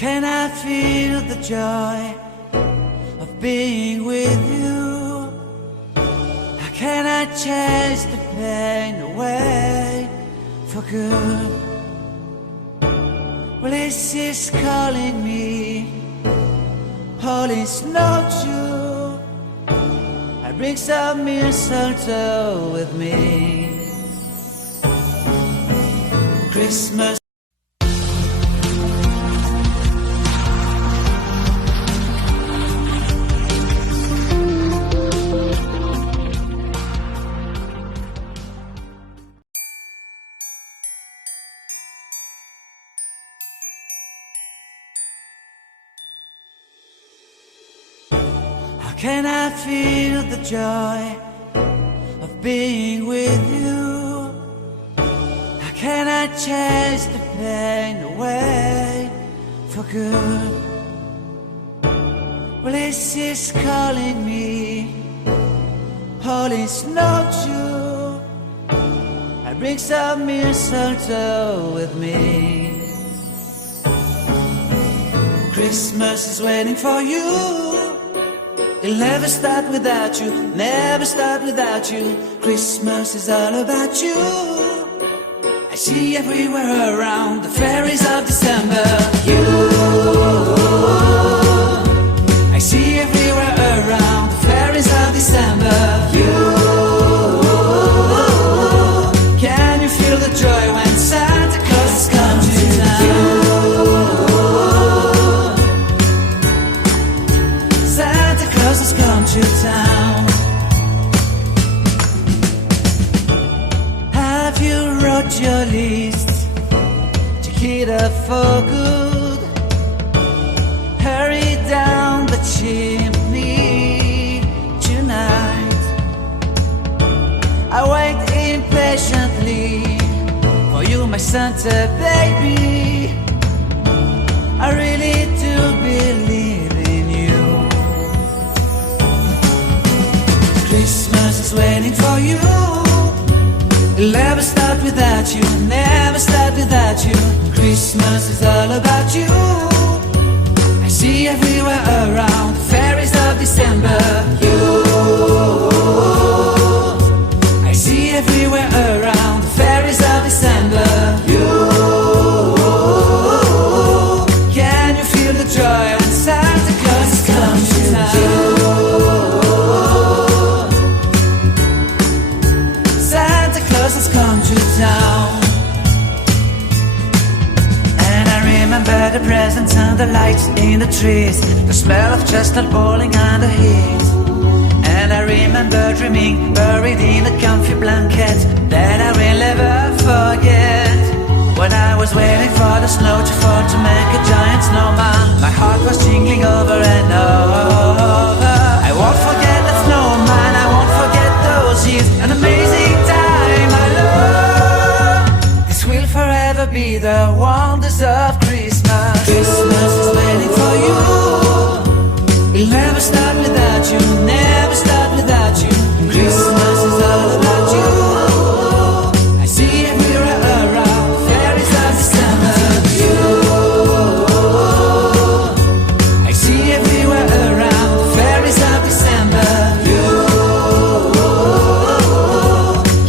can I feel the joy of being with you? How can I chase the pain away for good? Well, this is calling me, all is not true. I bring some mistletoe with me. Christmas. How can I feel the joy of being with you? How can I chase the pain away for good? Well, this is calling me, all is not true. I bring some mistletoe with me. Christmas is waiting for you. It'll never start without you, never start without you. Christmas is all about you. I see everywhere around the fairies of December. You, I see everywhere around the fairies of December. You, can you feel the joy when Santa Claus has come to town? Has come to town. Have you wrote your list to get up for good? Hurry down the chimney tonight. I wait impatiently for you, my Santa baby. I really do believe in you. Christmas is waiting for you. It'll never start without you, never start without you. Christmas is all about you. I see everywhere around the fairies of December. You, I see everywhere around the fairies of December. You, can you feel the joy when Santa Claus has come to town? Has come to town. And I remember the presents and the lights in the trees, the smell of chestnut boiling and the heat. And I remember dreaming, buried in a comfy blanket that I will never forget. When I was waiting for the snow to fall to make a giant snowman, my heart was jingling over and over. I won't forget that snowman, I won't forget those years, an amazing time. This will forever be the wonders of Christmas. Christmas is waiting for you. It'll never start without you, never start without you. Christmas is all about you. I see everywhere around the fairies of December. You, I see everywhere around the fairies of December. You,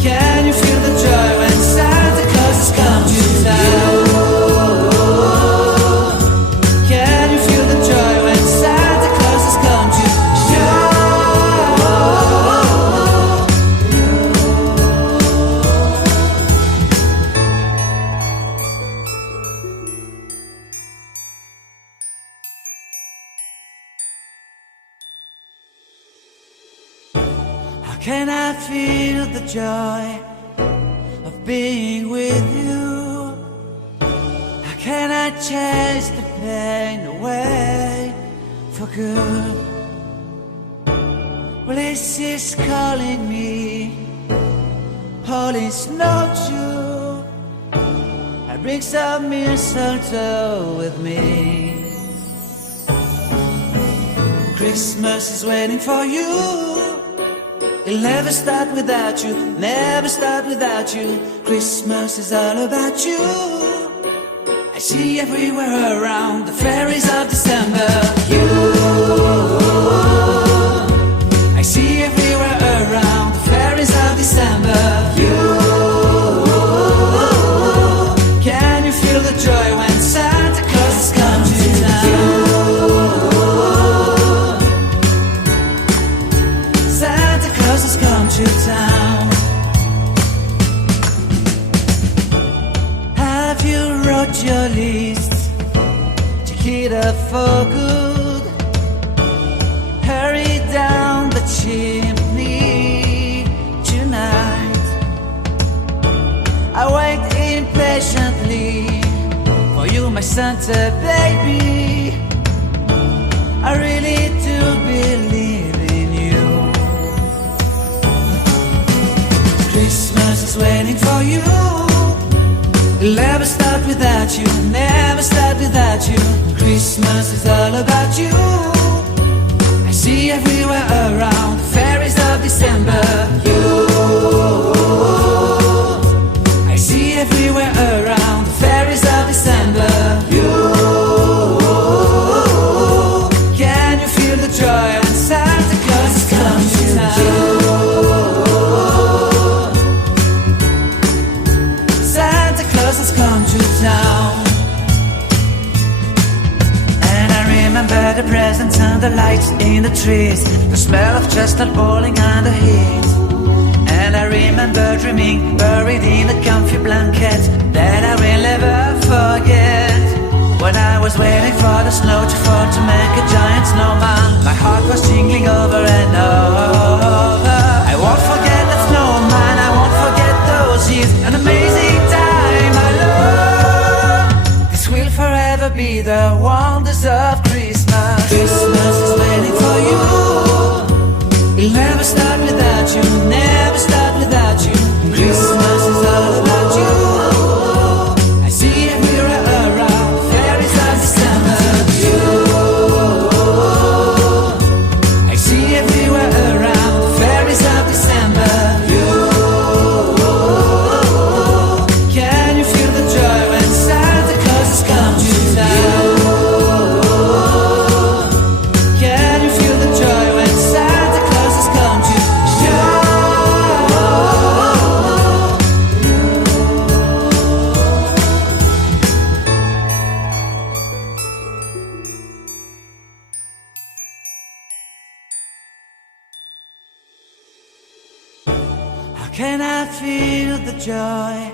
can you feel the joy when Santa Claus has come to town? Can you feel the joy when Santa Claus has come to How can I feel the joy of being with you? How can I chase the pain away for good? Well, this is calling me, all is not true. I bring some mistletoe with me. Christmas is waiting for you. It'll never start without you, never start without you. Christmas is all about you. I see everywhere around the fairies of December. You, I see everywhere around the fairies of December. You, can you feel the joy when Santa Claus has come to town? Santa Claus has come to town. Have you wrote your list to hit up for good? Hurry down the chimney tonight. I wait impatiently for you, my Santa baby. I really do believe in you. Christmas is waiting for you. It'll never start without you, never start without you. Christmas is all about you. I see everywhere around the fairies of December. You, I see everywhere around the fairies of December. You, can you feel the joy when Santa Claus has come to town? Santa Claus has come to town. And I remember the presents and the lights in the trees, the smell of chestnut boiling and the heat. And I remember dreaming, buried in a comfy blanket that I will never forget. When I was waiting for the snow to fall to make a giant snowman, my heart was jingling over and over. I won't forget that snowman, I won't forget those years, an amazing time I love. This will forever be the wonders of Christmas. Christmas is waiting for you. It'll never start without you, never start without you. Christmas is all about you. I see everywhere around the fairies of December. You, I see everywhere around the fairies of December. You, can you feel the joy when Santa Claus has come to town? Can you feel the joy when Santa Claus has come to town? How can I feel the joy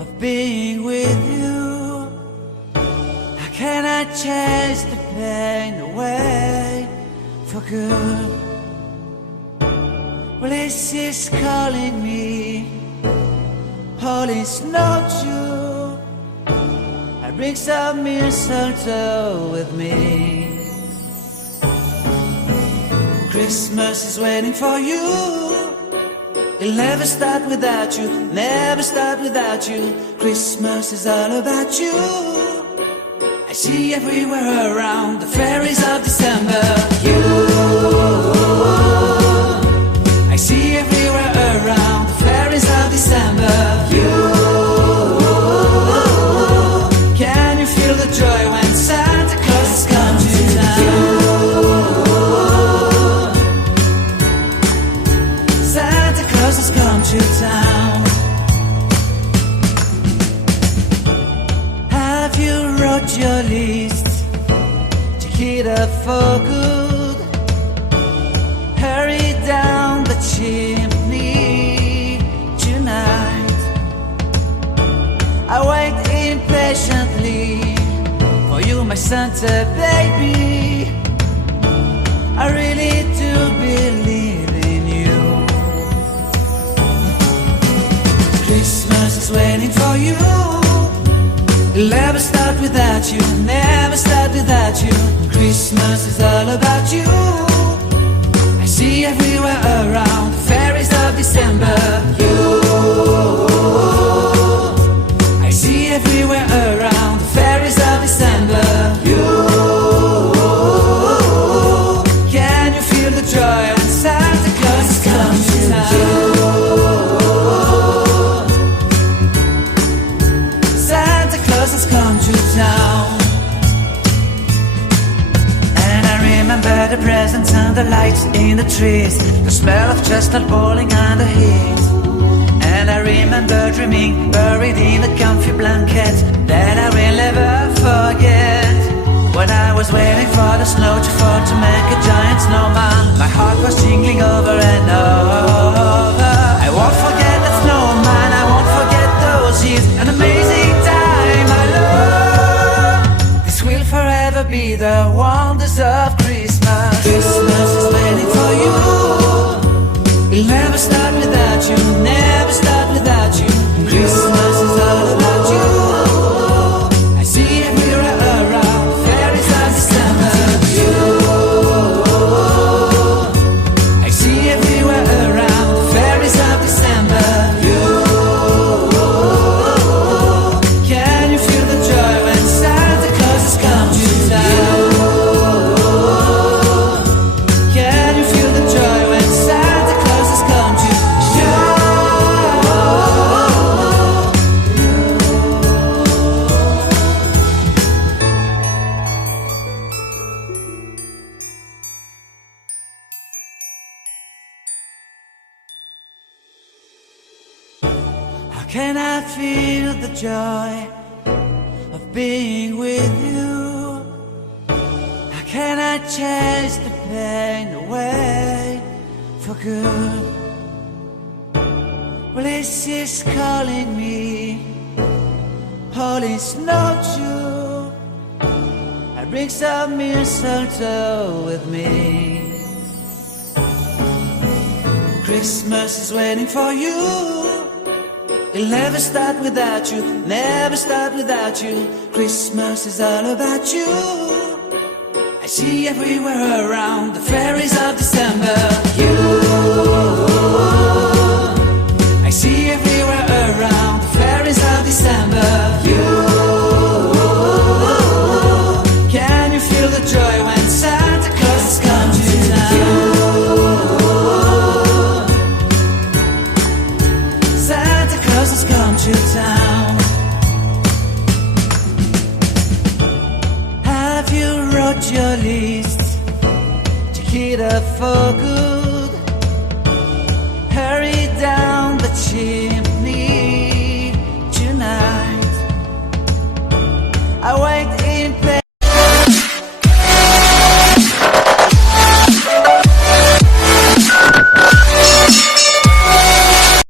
of being with you? How can I chase the pain away for good? Well, this is calling me, holy snowshoe. I bring some mistletoe with me. Christmas is waiting for you. It'll never start without you, never start without you. Christmas is all about you. I see everywhere around the fairies of December. You, I see everywhere around the fairies of December. You, can you feel the joy when Santa Claus has come to town? Santa Claus has come to town. Have you wrote your list to hit up for good? Hurry down the chimney tonight. I wait impatiently for you, my Santa baby. I really do believe in you. Christmas is waiting for you. It'll never start without you, never start without you. Christmas is all about you. I see everywhere around the fairies of December. You, I see everywhere around the fairies of December. You, can you feel the joy when Santa Claus has come to town? Santa Claus has come the trees, the smell of chestnut boiling and the heat. And I remember dreaming, buried in a comfy blanket, that I will never forget. When I was waiting for the snow to fall to make a giant snowman, my heart was jingling over and over. I won't forget that snowman, I won't forget those years, an amazing time I love. This will forever be the wonders of Christmas. Christmas is waiting for you. It'll never start without you, never start without you. Christmas is all about you. I see everywhere around, fairies of December. You, I see everywhere around, fairies of December. You, can you feel the joy when Santa Claus has come to town? Can you feel the joy when Santa Claus has come to town? How can I feel the joy of being with you? How can I chase the pain away for good? Well, this is calling me, all is not true. I bring some mistletoe with me. Christmas is waiting for you. It'll never start without you, never start without you. Christmas is all about you. I see everywhere around the fairies of December. You